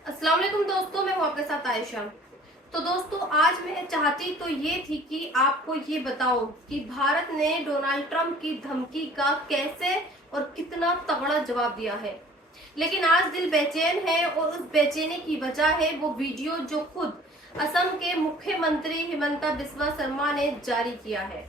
अस्सलाम वालेकुम दोस्तों, मैं हूं आपके साथ आयशा। तो दोस्तों, आज मैं चाहती तो ये थी कि आपको ये बताऊं कि भारत ने डोनाल्ड ट्रंप की धमकी का कैसे और कितना तगड़ा जवाब दिया है। लेकिन आज दिल बेचैन है और उस बेचैनी की वजह है वो वीडियो जो खुद असम के मुख्यमंत्री हिमंता बिस्वा शर्मा ने जारी किया है।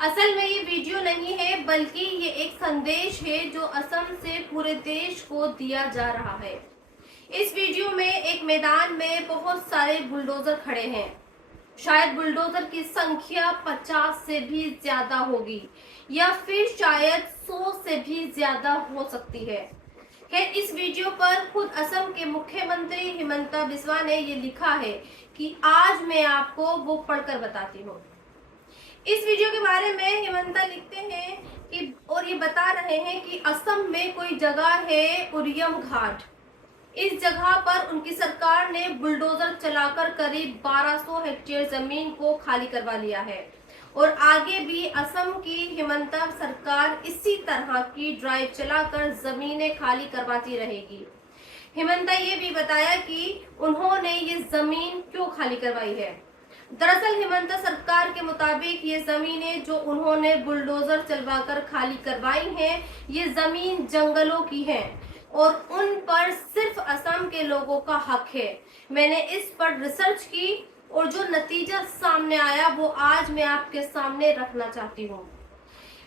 असल में ये वीडियो नहीं है, बल्कि ये एक संदेश है जो असम से पूरे देश को दिया जा रहा है। इस वीडियो में एक मैदान में बहुत सारे बुलडोजर खड़े हैं। शायद बुलडोजर की संख्या 50 से भी ज्यादा होगी या फिर शायद 100 से भी ज्यादा हो सकती है। खैर, इस वीडियो पर खुद असम के मुख्यमंत्री हिमंता बिस्वा ने ये लिखा है कि आज मैं आपको वो पढ़कर बताती हूँ। इस वीडियो के बारे में हिमंता लिखते हैं कि और ये बता रहे हैं कि असम में कोई जगह है उरियम घाट। इस जगह पर उनकी सरकार ने बुलडोजर चलाकर करीब 1200 हेक्टेयर जमीन को खाली करवा लिया है और आगे भी असम की हिमंता सरकार इसी तरह की ड्राइव चलाकर जमीनें खाली करवाती रहेगी। हिमंता ये भी बताया कि उन्होंने ये जमीन क्यों खाली करवाई है। दरअसल हिमंता सरकार के मुताबिक ये जमीनें जो उन्होंने बुलडोजर चलवाकर खाली करवाई हैं, ये जमीन जंगलों की है और उन पर सिर्फ असम के लोगों का हक है। मैंने इस पर रिसर्च की और जो नतीजा सामने आया वो आज मैं आपके सामने रखना चाहती हूँ।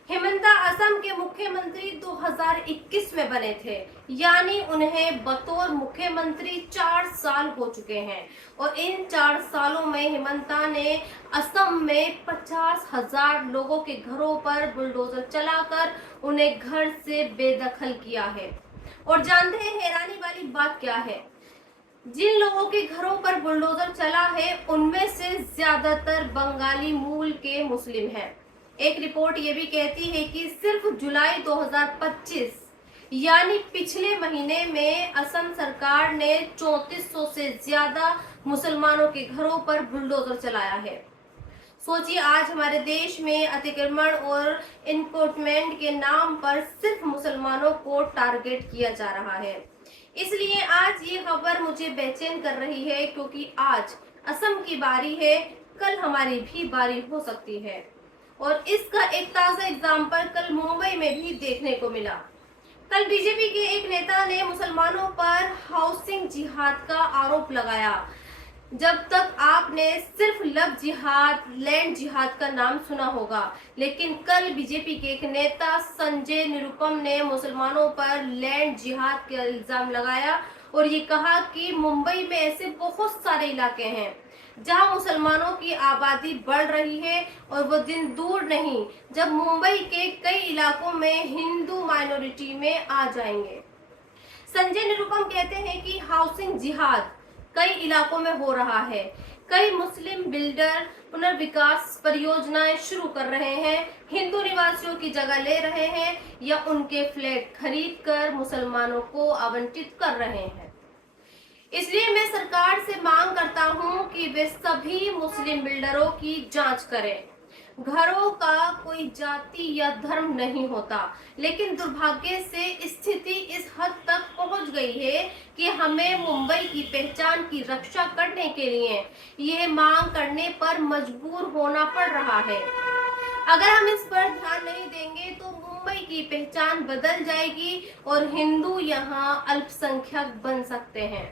हिमंता असम के मुख्यमंत्री 2021 में बने थे, यानी उन्हें बतौर मुख्यमंत्री 4 साल हो चुके हैं और इन 4 सालों में हिमंता ने असम में 50,000 लोगों के घरों पर बुलडोजर चलाकर उन्हें घर से बेदखल किया है। और जानते हैं हैरानी वाली बात क्या है? जिन लोगों के घरों पर बुलडोजर चला है उनमें से ज्यादातर बंगाली मूल के मुस्लिम हैं। एक रिपोर्ट ये भी कहती है कि सिर्फ जुलाई 2025 यानी पिछले महीने में असम सरकार ने 3400 से ज्यादा मुसलमानों के घरों पर बुलडोजर चलाया है। सोचिए, आज हमारे देश में अतिक्रमण और इनक्रोचमेंट के नाम पर सिर्फ मुसलमानों को टारगेट किया जा रहा है। इसलिए आज ये खबर मुझे बेचैन कर रही है, क्योंकि आज असम की बारी है, कल हमारी भी बारी हो सकती है। और इसका एक ताजा एग्जाम्पल कल मुंबई में भी देखने को मिला। कल बीजेपी के एक नेता ने मुसलमानों पर हाउसिंग जिहाद का आरोप लगाया। जब तक आपने सिर्फ लव जिहाद, लैंड जिहाद का नाम सुना होगा, लेकिन कल बीजेपी के एक नेता संजय निरुपम ने मुसलमानों पर लैंड जिहाद का इल्जाम लगाया और ये कहा कि मुंबई में ऐसे बहुत सारे इलाके हैं जहां मुसलमानों की आबादी बढ़ रही है और वो दिन दूर नहीं जब मुंबई के कई इलाकों में हिंदू माइनॉरिटी में आ जाएंगे। संजय निरुपम कहते हैं कि हाउसिंग जिहाद कई इलाकों में हो रहा है। कई मुस्लिम बिल्डर पुनर्विकास परियोजनाएं शुरू कर रहे हैं, हिंदू निवासियों की जगह ले रहे हैं या उनके फ्लैट खरीदकर मुसलमानों को आवंटित कर रहे हैं। इसलिए मैं सरकार से मांग करता हूं कि वे सभी मुस्लिम बिल्डरों की जांच करें। घरों का कोई जाति या धर्म नहीं होता, लेकिन दुर्भाग्य से स्थिति इस हद तक पहुंच गई है कि हमें मुंबई की पहचान की रक्षा करने के लिए यह मांग करने पर मजबूर होना पड़ रहा है। अगर हम इस पर ध्यान नहीं देंगे तो मुंबई की पहचान बदल जाएगी और हिंदू यहां अल्पसंख्यक बन सकते हैं।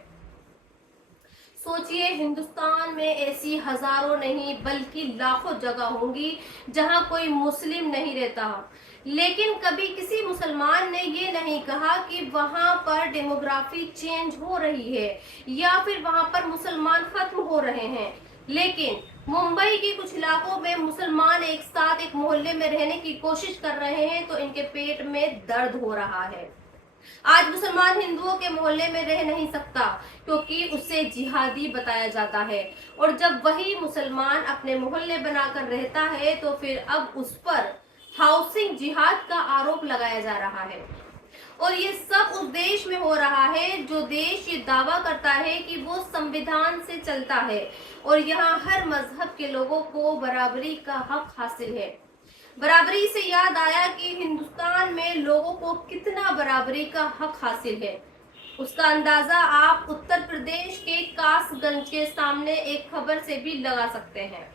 सोचिए, हिंदुस्तान में ऐसी हजारों नहीं बल्कि लाखों जगह होंगी जहां कोई मुस्लिम नहीं रहता, लेकिन कभी किसी मुसलमान ने ये नहीं कहा कि वहां पर डेमोग्राफी चेंज हो रही है या फिर वहां पर मुसलमान खत्म हो रहे हैं। लेकिन मुंबई के कुछ इलाकों में मुसलमान एक साथ एक मोहल्ले में रहने की कोशिश कर रहे हैं तो इनके पेट में दर्द हो रहा है। आज मुसलमान हिंदुओं के मोहल्ले में रह नहीं सकता क्योंकि उसे जिहादी बताया जाता है, और जब वही मुसलमान अपने मोहल्ले बनाकर रहता है तो फिर अब उस पर हाउसिंग जिहाद का आरोप लगाया जा रहा है। और ये सब उस देश में हो रहा है जो देश ये दावा करता है कि वो संविधान से चलता है और यहाँ हर मजहब के लोगों को बराबरी का हक हासिल है। बराबरी से याद आया कि हिंदुस्तान में लोगों को कितना बराबरी का हक हासिल है। उसका अंदाजा आप उत्तर प्रदेश के कासगंज के सामने एक खबर से भी लगा सकते हैं।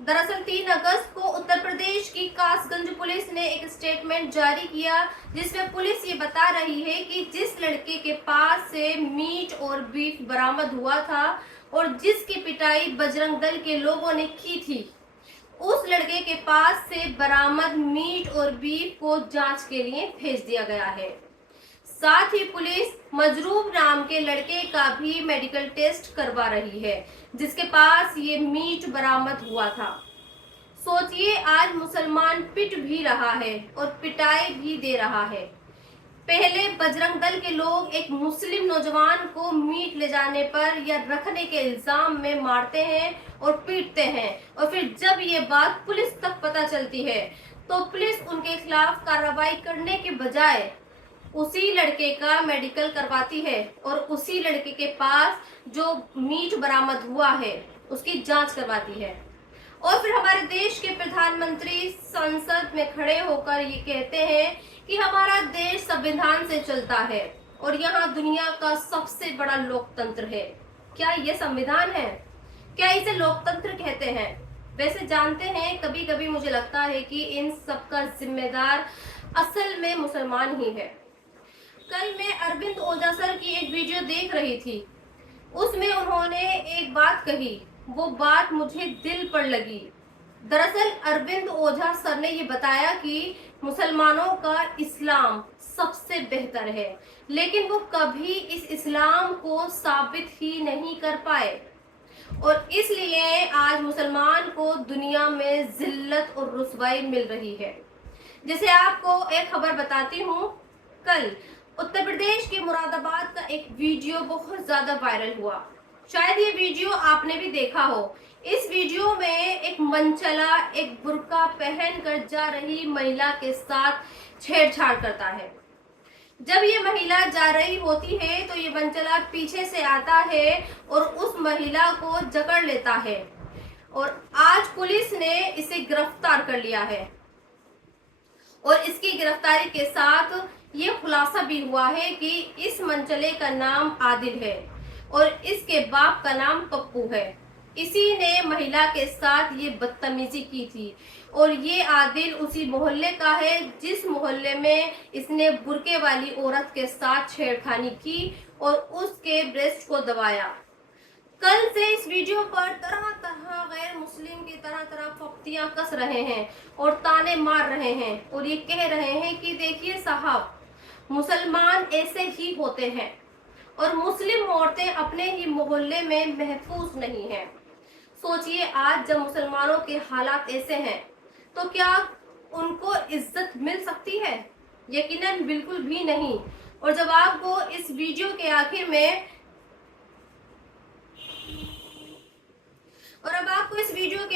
दरअसल 3 अगस्त को उत्तर प्रदेश की कासगंज पुलिस ने एक स्टेटमेंट जारी किया, जिसमें पुलिस ये बता रही है कि जिस लड़के के पास से मीट और बीफ बरामद हुआ था और जिसकी पिटाई बजरंग दल के लोगों ने की थी, उस लड़के के पास से बरामद मीट और बीफ को जांच के लिए भेज दिया गया है। साथ ही पुलिस मजरूब नाम के लड़के का भी मेडिकल टेस्ट करवा रही है, जिसके पास ये मीट बरामद हुआ था। सोचिए, आज मुसलमान पिट भी रहा है और पिटाई भी दे रहा है। पहले बजरंग दल के लोग एक मुस्लिम नौजवान को मीट ले जाने पर या रखने के इल्जाम में मारते हैं और पीटते हैं, और फिर जब ये बात पुलिस तक पता चलती है तो पुलिस उनके खिलाफ कार्रवाई करने के बजाय उसी लड़के का मेडिकल करवाती है और उसी लड़के के पास जो मीट बरामद हुआ है उसकी जांच करवाती है। और फिर हमारे देश के प्रधानमंत्री संसद में खड़े होकर ये कहते हैं कि हमारा देश संविधान से चलता है और यहाँ दुनिया का सबसे बड़ा लोकतंत्र है। क्या ये संविधान है? क्या इसे लोकतंत्र कहते हैं? वैसे जानते हैं, कभी कभी मुझे लगता है कि इन सब का जिम्मेदार असल में मुसलमान ही है। कल मैं अरविंद ओझा सर की एक वीडियो देख रही थी, उसमें उन्होंने एक बात कही, वो बात मुझे दिल पर लगी। दरअसल अरविंद ओझा सर ने ये बताया कि मुसलमानों का इस्लाम सबसे बेहतर है, लेकिन वो कभी इस इस्लाम को साबित ही नहीं कर पाए और इसलिए आज मुसलमान को दुनिया में जिल्लत और रुसवाई मिल रही है। जैसे आपको एक खबर बताती हूँ, कल उत्तर प्रदेश के मुरादाबाद का एक वीडियो बहुत ज्यादा वायरल हुआ। शायद ये वीडियो आपने भी देखा हो। इस वीडियो में एक मनचला एक बुर्का पहनकर जा रही महिला के साथ छेड़छाड़ करता है। जब ये महिला जा रही होती है तो ये मनचला पीछे से आता है और उस महिला को जकड़ लेता है और आज पुलिस ने इसे गिरफ्तार कर लिया है और इसकी गिरफ्तारी के साथ ये खुलासा भी हुआ है कि इस मनचले का नाम आदिल है और इसके बाप का नाम पप्पू है। इसी ने महिला के साथ ये बदतमीजी की थी और ये आदिल उसी मोहल्ले का है जिस मोहल्ले में इसने बुर्के वाली औरत के साथ छेड़खानी की और उसके ब्रेस्ट को दबाया। कल से इस वीडियो पर तरह तरह गैर मुस्लिम की तरह तरह फख्तियां कस रहे हैं और ताने मार रहे हैं और ये कह रहे हैं कि देखिए साहब, मुसलमान ऐसे ही होते हैं और मुस्लिम औरतें अपने ही मोहल्ले में महफूज नहीं हैं। सोचिए, आज जब मुसलमानों के हालात ऐसे हैं तो क्या उनको इज्जत मिल सकती है? यकीनन बिल्कुल भी नहीं। और जब आपको इस वीडियो के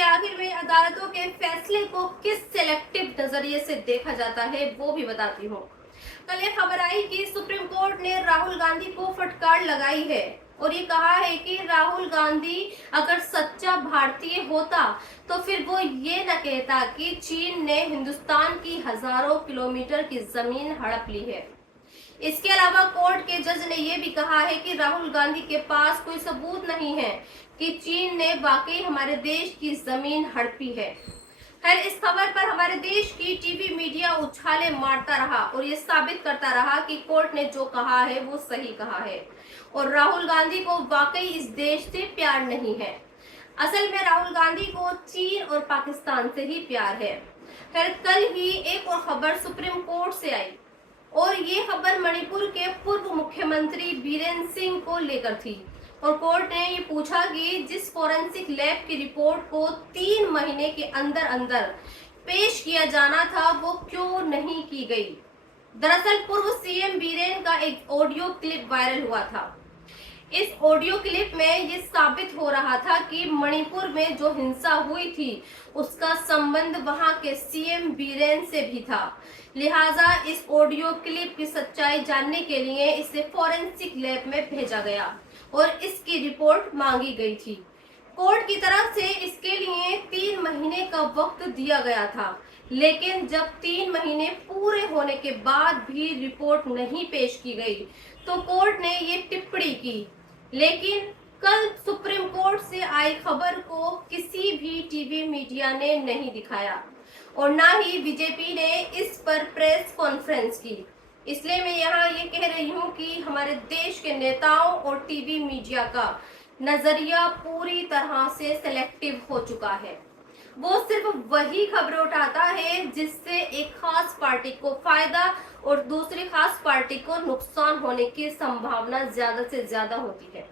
आखिर में अदालतों के फैसले को किस सेलेक्टिव नजरिए से देखा जाता है वो भी बताती हूँ। कल ये खबर आई कि सुप्रीम कोर्ट ने राहुल गांधी को फटकार लगाई है और ये कहा है कि राहुल गांधी अगर सच्चा भारतीय होता तो फिर वो ये न कहता कि चीन ने हिंदुस्तान की हजारों किलोमीटर की जमीन हड़प ली है। इसके अलावा कोर्ट के जज ने यह भी कहा है कि राहुल गांधी के पास कोई सबूत नहीं है कि चीन ने वाकई हमारे देश की जमीन हड़पी है। खैर, इस खबर पर हमारे देश की टीवी मीडिया उछाले मारता रहा और ये साबित करता रहा कि कोर्ट ने जो कहा है वो सही कहा है और राहुल गांधी को वाकई इस देश से प्यार नहीं है। असल में राहुल गांधी को चीन और पाकिस्तान से ही प्यार है। खैर, कल ही एक और खबर सुप्रीम कोर्ट से आई और ये खबर मणिपुर के पूर्व मुख्यमंत्री बीरेन सिंह को लेकर थी और कोर्ट ने ये पूछा कि जिस फोरेंसिक लैब की रिपोर्ट को 3 महीने के अंदर अंदर पेश किया जाना था वो क्यों नहीं की गई। दरअसल पूर्व सीएम बीरेन का एक ऑडियो क्लिप वायरल हुआ था। इस ऑडियो क्लिप में ये साबित हो रहा था कि मणिपुर में जो हिंसा हुई थी उसका संबंध वहां के सीएम बीरेन से भी था। लिहाजा इस ऑडियो क्लिप की सच्चाई जानने के लिए इसे फोरेंसिक लैब में भेजा गया और इसकी रिपोर्ट मांगी गई थी। कोर्ट की तरफ से इसके लिए 3 महीने का वक्त दिया गया था, लेकिन जब 3 महीने पूरे होने के बाद भी रिपोर्ट नहीं पेश की गई तो कोर्ट ने ये टिप्पणी की। लेकिन कल सुप्रीम कोर्ट से आई खबर को किसी भी टीवी मीडिया ने नहीं दिखाया और ना ही बीजेपी ने इस पर प्रेस कॉन्फ्रेंस की। इसलिए मैं यहाँ ये कह रही हूँ कि हमारे देश के नेताओं और टीवी मीडिया का नजरिया पूरी तरह से सिलेक्टिव हो चुका है। वो सिर्फ वही खबरें उठाता है जिससे एक खास पार्टी को फायदा और दूसरी खास पार्टी को नुकसान होने की संभावना ज्यादा से ज्यादा होती है।